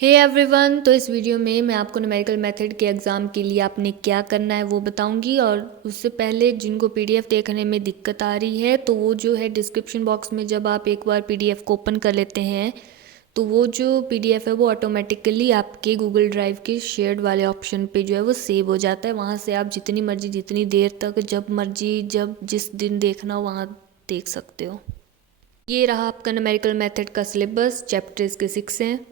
Hey everyone, तो इस video में मैं आपको न्यूमेरिकल मेथड के एग्ज़ाम के लिए आपने क्या करना है वो बताऊंगी। और उससे पहले जिनको पीडीएफ देखने में दिक्कत आ रही है तो वो जो है डिस्क्रिप्शन बॉक्स में जब आप एक बार पीडीएफ को ओपन कर लेते हैं तो वो जो पीडीएफ है वो ऑटोमेटिकली आपके गूगल ड्राइव के शेयर्ड वाले ऑप्शन पे जो है वो सेव हो जाता है। वहाँ से आप जितनी मर्जी जितनी देर तक जब मर्जी जब जिस दिन देखना हो वहाँ देख सकते हो। ये रहा आपका न्यूमेरिकल मेथड का सिलेबस। चैप्टर इसके 6 हैं।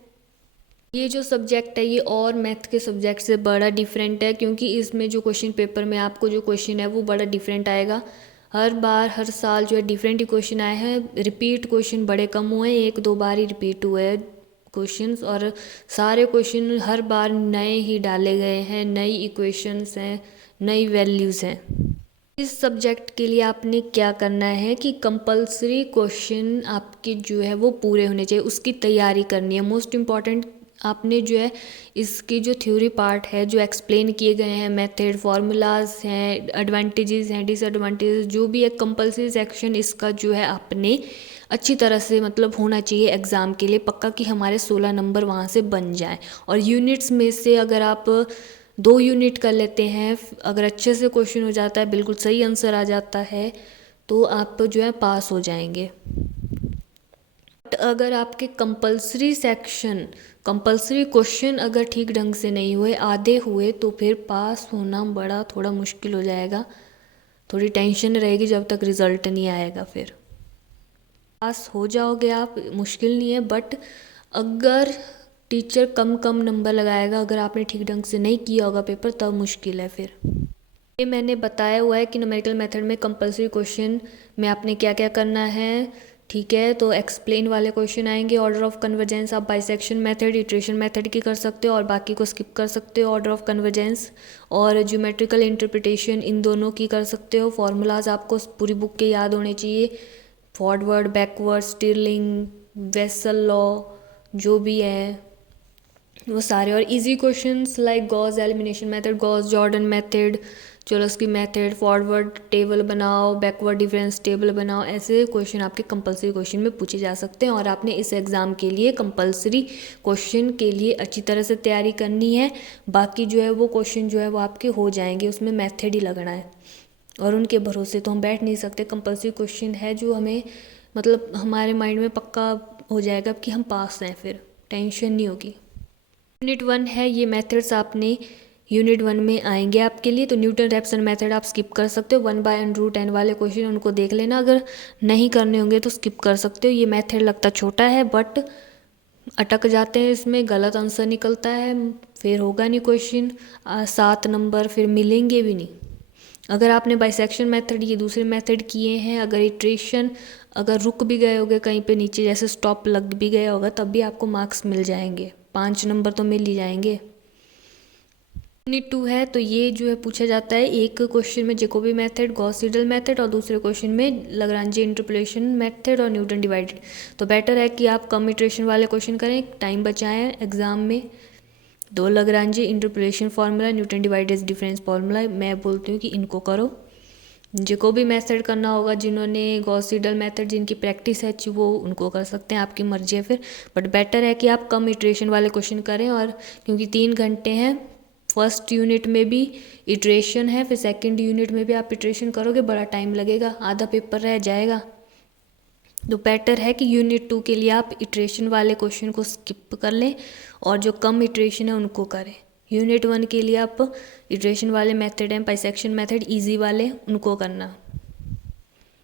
ये जो सब्जेक्ट है ये और मैथ के सब्जेक्ट से बड़ा डिफरेंट है, क्योंकि इसमें जो क्वेश्चन पेपर में आपको जो क्वेश्चन है वो बड़ा डिफरेंट आएगा। हर बार हर साल जो है डिफरेंट ही क्वेश्चन आए हैं। रिपीट क्वेश्चन बड़े कम हुए हैं, एक दो बार ही रिपीट हुए हैं क्वेश्चंस। और सारे क्वेश्चन हर बार नए ही डाले गए हैं, नई इक्वेशंस हैं, नई वैल्यूज़ हैं। इस सब्जेक्ट के लिए आपने क्या करना है कि कंपलसरी क्वेश्चन आपके जो है वो पूरे होने चाहिए, उसकी तैयारी करनी है। मोस्ट इम्पॉर्टेंट आपने जो है इसकी जो थ्योरी पार्ट है जो एक्सप्लेन किए गए हैं, मेथड फार्मूलाज हैं, एडवांटेजेस हैं, डिसएडवांटेजेस, जो भी है कंपलसरी सेक्शन इसका जो है आपने अच्छी तरह से मतलब होना चाहिए एग्ज़ाम के लिए पक्का, कि हमारे 16 नंबर वहाँ से बन जाए। और यूनिट्स में से अगर आप 2 यूनिट कर लेते हैं, अगर अच्छे से क्वेश्चन हो जाता है, बिल्कुल सही आंसर आ जाता है, तो आप जो है पास हो जाएंगे। अगर आपके कंपलसरी क्वेश्चन अगर ठीक ढंग से नहीं हुए, आधे हुए, तो फिर पास होना बड़ा थोड़ा मुश्किल हो जाएगा। थोड़ी टेंशन रहेगी जब तक रिज़ल्ट नहीं आएगा। फिर पास हो जाओगे आप, मुश्किल नहीं है, बट अगर टीचर कम कम नंबर लगाएगा, अगर आपने ठीक ढंग से नहीं किया होगा पेपर, तब मुश्किल है। फिर ये मैंने बताया हुआ है कि न्यूमेरिकल मेथड में कंपलसरी क्वेश्चन में आपने क्या क्या करना है। ठीक है, तो एक्सप्लेन वाले क्वेश्चन आएंगे। ऑर्डर ऑफ कन्वर्जेंस आप बाइसेक्शन मेथड, इटरेशन मेथड की कर सकते हो और बाकी को स्किप कर सकते हो। ऑर्डर ऑफ कन्वर्जेंस और ज्योमेट्रिकल इंटरप्रिटेशन इन दोनों की कर सकते हो। फार्मूलाज आपको पूरी बुक के याद होने चाहिए, forward, backward, Stirling, Bessel law, जो भी है वो सारे। और easy questions like Gauss elimination method, Gauss Jordan method, Cholesky method, forward table बनाओ, बैकवर्ड डिफरेंस टेबल बनाओ, ऐसे क्वेश्चन आपके कंपलसरी क्वेश्चन में पूछे जा सकते हैं। और आपने इस एग्ज़ाम के लिए कंपलसरी क्वेश्चन के लिए अच्छी तरह से तैयारी करनी है। बाकी जो है वो क्वेश्चन जो है वो आपके हो जाएंगे, उसमें मेथड ही लगना है और उनके भरोसे तो हम बैठ नहीं सकते। कंपलसरी क्वेश्चन है जो हमें मतलब हमारे माइंड में पक्का हो जाएगा कि हम पास हैं, फिर टेंशन नहीं होगी। यूनिट 1 है, ये मेथड्स आपने यूनिट 1 में आएंगे आपके लिए। तो न्यूटन रैप्सन मेथड आप स्किप कर सकते हो, 1/√n वाले क्वेश्चन उनको देख लेना, अगर नहीं करने होंगे तो स्किप कर सकते हो। ये मेथड लगता छोटा है बट अटक जाते हैं इसमें, गलत आंसर निकलता है, फिर होगा नहीं क्वेश्चन, 7 नंबर फिर मिलेंगे भी नहीं। अगर आपने बाइसेक्शन मेथड, ये दूसरे मेथड किए हैं, अगर इटरेशन अगर रुक भी गए होगे कहीं पे नीचे, जैसे स्टॉप लग भी गया होगा, तब भी आपको मार्क्स मिल जाएंगे, 5 नंबर तो मिल ही जाएंगे। यूनिट 2 है, तो ये जो है पूछा जाता है एक क्वेश्चन में Jacobi method, Gauss Seidel method, और दूसरे क्वेश्चन में लग्रांजी इंटरपोलेशन मेथड और न्यूटन डिवाइडेड। तो बेटर है कि आप कम इटरेशन वाले क्वेश्चन करें, टाइम बचाएं एग्जाम में। दो Lagrange interpolation formula, Newton divided difference formula, मैं बोलती हूँ कि इनको करो। जैकोबी मेथड करना होगा जिन्होंने, गॉस सीडल मेथड जिनकी प्रैक्टिस है अच्छी, वो उनको कर सकते हैं, आपकी मर्जी है फिर। बट बेटर है कि आप कम इटरेशन वाले क्वेश्चन करें, और क्योंकि 3 घंटे हैं, फर्स्ट यूनिट में भी इटरेशन है, फिर सेकंड यूनिट में भी आप इटरेशन करोगे, बड़ा टाइम लगेगा, आधा पेपर रह जाएगा। तो बेटर है कि यूनिट 2 के लिए आप इटरेशन वाले क्वेश्चन को स्किप कर लें और जो कम इटरेशन है उनको करें। यूनिट 1 के लिए आप इटरेशन वाले मेथड हैं, बाइसेक्शन मेथड इजी वाले, उनको करना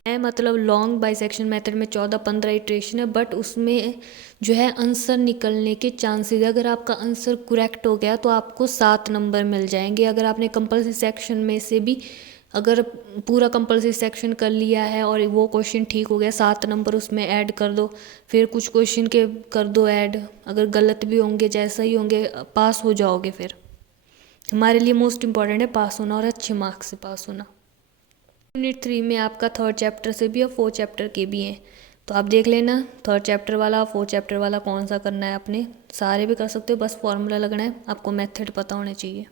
है। मतलब लॉन्ग बाइसेक्शन मेथड में 14-15 इटरेशन है, बट उसमें जो है आंसर निकलने के चांसेस, अगर आपका आंसर करेक्ट हो गया तो आपको 7 नंबर मिल जाएंगे। अगर आपने कंपलसरी सेक्शन में से भी अगर पूरा कंपलसरी सेक्शन कर लिया है और वो क्वेश्चन ठीक हो गया, 7 नंबर उसमें ऐड कर दो, फिर कुछ क्वेश्चन के कर दो ऐड, अगर गलत भी होंगे जैसा ही होंगे पास हो जाओगे। फिर हमारे लिए मोस्ट इम्पॉर्टेंट है पास होना और अच्छे मार्क्स से पास होना। यूनिट 3 में आपका 3rd चैप्टर से भी और 4th चैप्टर के भी हैं, तो आप देख लेना 3rd चैप्टर वाला 4th चैप्टर वाला कौन सा करना है। आपने सारे भी कर सकते हो, बस फॉर्मूला लगना है, आपको मेथड पता होने चाहिए।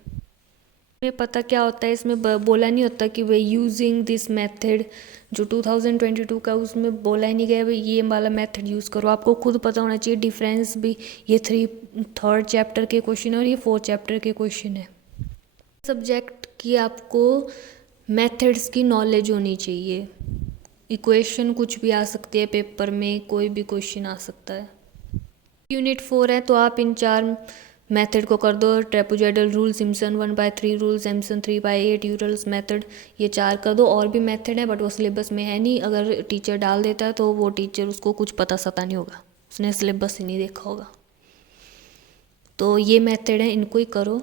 में पता क्या होता है, इसमें बोला नहीं होता कि भाई यूजिंग दिस मेथड, जो 2022 का उसमें बोला ही नहीं गया भाई ये वाला मेथड यूज़ करो। आपको खुद पता होना चाहिए डिफरेंस भी। ये थर्ड चैप्टर के क्वेश्चन है और ये 4th चैप्टर के क्वेश्चन है। सब्जेक्ट की आपको मेथड्स की नॉलेज होनी चाहिए। इक्वेशन कुछ भी आ सकती है पेपर में, कोई भी क्वेश्चन आ सकता है। यूनिट 4 है तो आप इन 4 मेथड को कर दो। Trapezoidal rule, Simpson 1/3 rule, Simpson 3/8 URLs method, ये 4 कर दो। और भी मेथड है बट वो सिलेबस में है नहीं। अगर टीचर डाल देता है तो वो टीचर उसको कुछ पता सता नहीं होगा, उसने सिलेबस ही नहीं देखा होगा। तो ये मेथड है, इनको ही करो।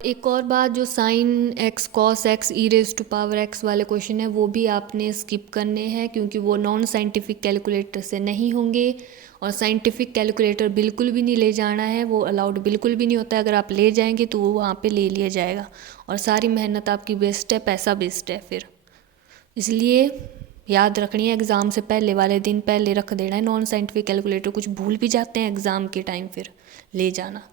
एक और बात, जो sign x cos x e⁻x वाले क्वेश्चन है वो भी आपने स्किप करने हैं, क्योंकि वो नॉन साइंटिफिक कैलकुलेटर से नहीं होंगे। और साइंटिफिक कैलकुलेटर बिल्कुल भी नहीं ले जाना है, वो अलाउड बिल्कुल भी नहीं होता है। अगर आप ले जाएंगे तो वो वहाँ पे ले लिया जाएगा और सारी मेहनत आपकी वेस्ट है, पैसा वेस्ट है फिर। इसलिए याद रखनी है, एग्ज़ाम से पहले वाले दिन पहले रख देना है नॉन साइंटिफिक कैलकुलेटर। कुछ भूल भी जाते हैं एग्ज़ाम के टाइम, फिर ले जाना।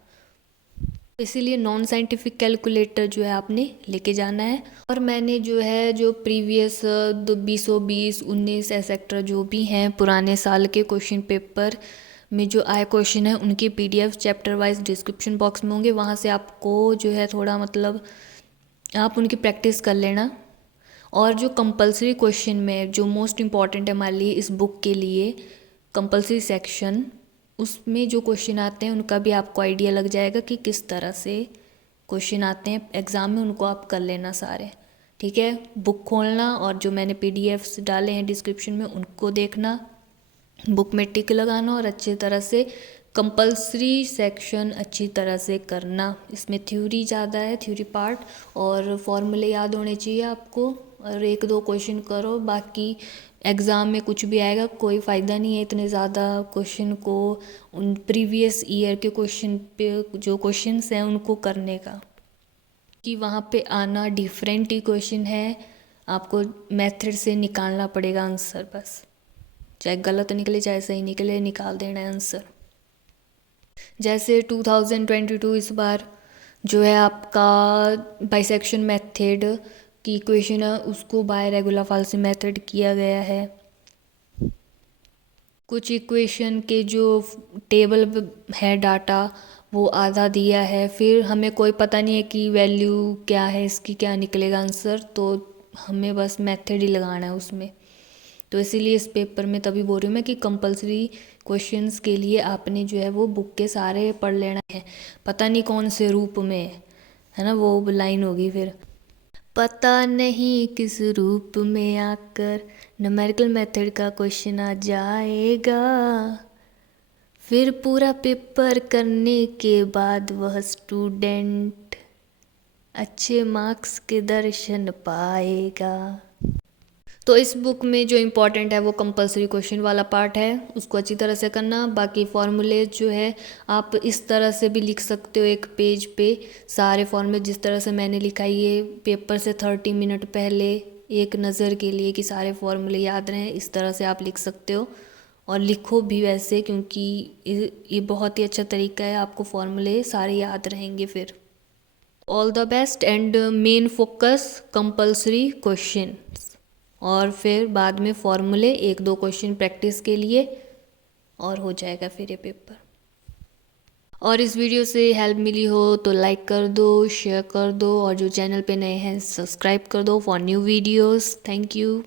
इसीलिए नॉन साइंटिफिक कैलकुलेटर जो है आपने लेके जाना है। और मैंने जो है जो प्रीवियस 2020, 19 एक्सेट्रा जो भी हैं पुराने साल के क्वेश्चन पेपर में जो आए क्वेश्चन है उनकी PDF chapter wise description box में होंगे, वहाँ से आपको जो है थोड़ा मतलब आप उनकी प्रैक्टिस कर लेना। और जो कंपलसरी क्वेश्चन में जो मोस्ट इम्पॉर्टेंट है हमारे लिए इस बुक के लिए, कंपलसरी सेक्शन, उसमें जो क्वेश्चन आते हैं उनका भी आपको आइडिया लग जाएगा कि किस तरह से क्वेश्चन आते हैं एग्ज़ाम में, उनको आप कर लेना सारे। ठीक है, बुक खोलना और जो मैंने PDFs डाले हैं डिस्क्रिप्शन में उनको देखना, बुक में टिक लगाना और अच्छी तरह से कंपलसरी सेक्शन अच्छी तरह से करना। इसमें थ्योरी ज़्यादा है, थ्योरी पार्ट, और फॉर्मूले याद होने चाहिए आपको, और 1-2 क्वेश्चन करो। बाकी एग्ज़ाम में कुछ भी आएगा कोई फ़ायदा नहीं है इतने ज़्यादा क्वेश्चन को उन प्रीवियस ईयर के क्वेश्चन पे जो क्वेश्चंस हैं उनको करने का, कि वहाँ पे आना डिफरेंट ही क्वेश्चन है, आपको मेथड से निकालना पड़ेगा आंसर। बस चाहे गलत निकले चाहे सही निकले, निकाल देना है आंसर। जैसे 2022 इस बार जो है आपका बाइसेक्शन मेथड की इक्वेशन है उसको बाय रेगुलर फाल्सी मेथड किया गया है। कुछ इक्वेशन के जो टेबल है डाटा वो आधा दिया है, फिर हमें कोई पता नहीं है कि वैल्यू क्या है इसकी, क्या निकलेगा आंसर, तो हमें बस मेथड ही लगाना है उसमें। तो इसीलिए इस पेपर में तभी बोल रही हूँ मैं कि कंपलसरी क्वेश्चंस के लिए आपने जो है वो बुक के सारे पढ़ लेना है। पता नहीं कौन से रूप में है ना, वो लाइन होगी फिर, पता नहीं किस रूप में आकर न्यूमेरिकल मेथड का क्वेश्चन आ जाएगा, फिर पूरा पेपर करने के बाद वह स्टूडेंट अच्छे मार्क्स के दर्शन पाएगा। तो इस बुक में जो इम्पोर्टेंट है वो कंपलसरी क्वेश्चन वाला पार्ट है, उसको अच्छी तरह से करना। बाकी फॉर्मूले जो है आप इस तरह से भी लिख सकते हो, एक पेज पे सारे फॉर्मूले जिस तरह से मैंने लिखा है, ये पेपर से 30 मिनट पहले एक नज़र के लिए कि सारे फॉर्मूले याद रहें, इस तरह से आप लिख सकते हो। और लिखो भी वैसे, क्योंकि ये बहुत ही अच्छा तरीका है, आपको फॉर्मूले सारे याद रहेंगे फिर। All the best and main focus compulsory question, और फिर बाद में फॉर्मूले 1-2 क्वेश्चन प्रैक्टिस के लिए, और हो जाएगा फिर ये पेपर। और इस वीडियो से हेल्प मिली हो तो लाइक कर दो, शेयर कर दो, और जो चैनल पे नए हैं सब्सक्राइब कर दो for new videos. Thank you.